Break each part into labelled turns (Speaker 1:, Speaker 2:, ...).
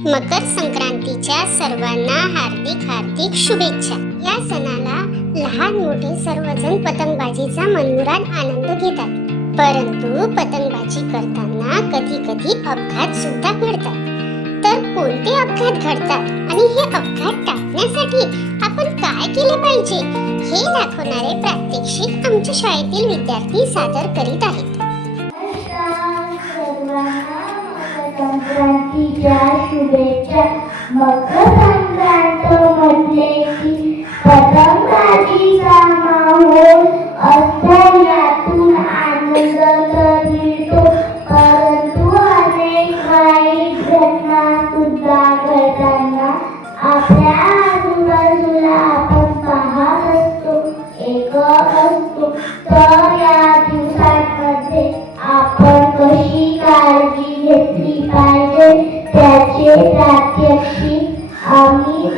Speaker 1: मकर संक्रांतीच्या सर्वांना हार्दिक हार्दिक शुभेच्छा. या सणाला लहान मोठे सर्वजण पतंगबाजीचा मनमुराद आनंद घेतात. परंतु पतंगबाजी करताना कधी कधी अपघात सुद्धा घडतात. तर कोणते अपघात घडतात आणि हे अपघात टाळण्यासाठी आपण काय केले पाहिजे हे दाखवणारे प्रात्यक्षिक आमच्या शाळेतील विद्यार्थी सादर करीत आहेत.
Speaker 2: संक्रांतीच्या शुभेच्छा मकर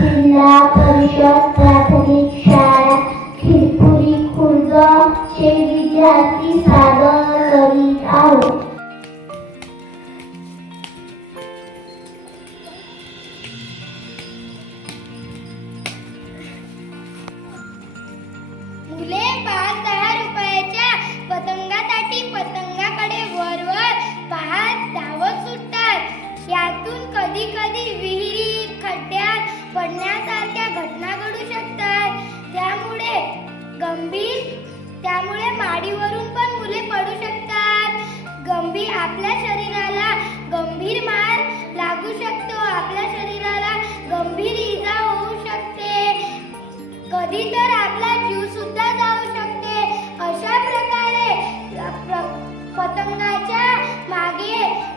Speaker 2: जिल्हा परिषद प्राथमिक शाळा खिरपुरी खुर्द चे विद्यार्थी सादर करीत आहोत
Speaker 3: मुले गंभीर मार लागू शकतो. आपल्या शरीराला गंभीर इजा होऊ शकते. कधी तर आपला जीव सुद्धा जाऊ शकते. अशा प्रकारे प्र- पतंगाच्या मागे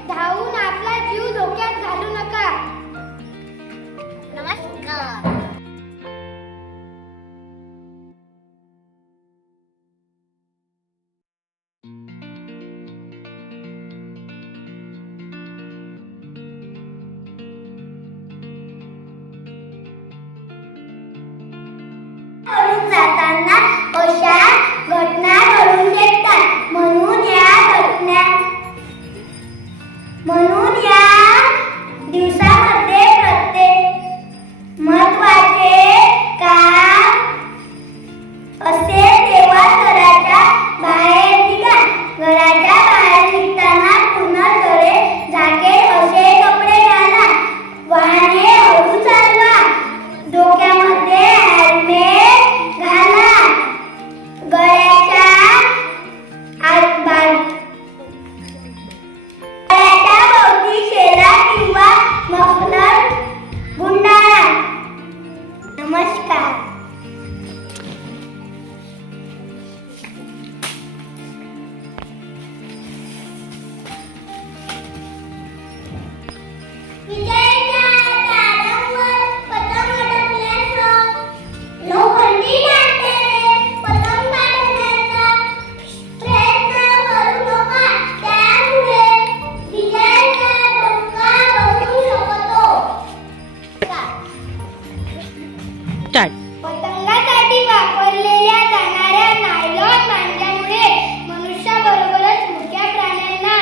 Speaker 2: पतंगासाठी वापरलेल्या जाणाऱ्या नायलॉन मांज्यामुळे मनुष्याबरोबरच मोठ्या प्राण्यांना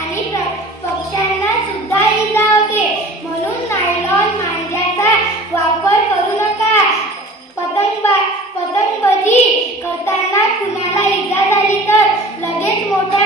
Speaker 2: आणि पक्ष्यांना सुद्धा इजा होते. म्हणून नायलॉन मांज्याचा वापर करू नका. पतंग पतंगबाजी करताना कुणाला इजा झाली तर लगेच मोठ्या